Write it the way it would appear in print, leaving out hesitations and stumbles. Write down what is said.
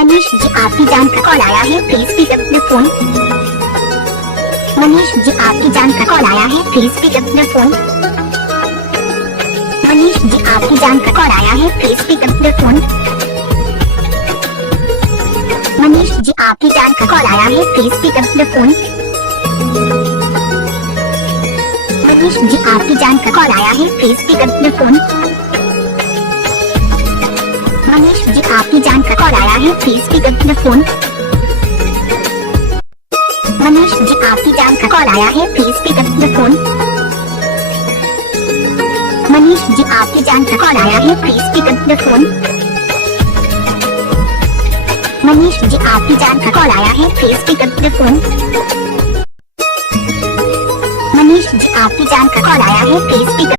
मनीष जी आपकी जान का कॉल आया है, please pick up the phone. Manish ji आपकी जान का कॉल आया है, please pick up the phone. Manish ji आपकी जान का कॉल आया है, please pick up the phone. Manish ji आपकी जान का कॉल आया है, please pick up the phone. Manish ji आपकी जान का कॉल आया है, please pick up the phone. Manish ji आपकी जान का कॉल आया है, please pick up the phone. Manish ji आपकी जान का कॉल आया है, please pick up the phone. Manish ji आपकी जान का कॉल आया है, please pick up the phone. Manish ji आपकी जान का कॉल आया है, please pick up the phone. Manish ji आपकी जान का कॉल आया है, प्लीज पिक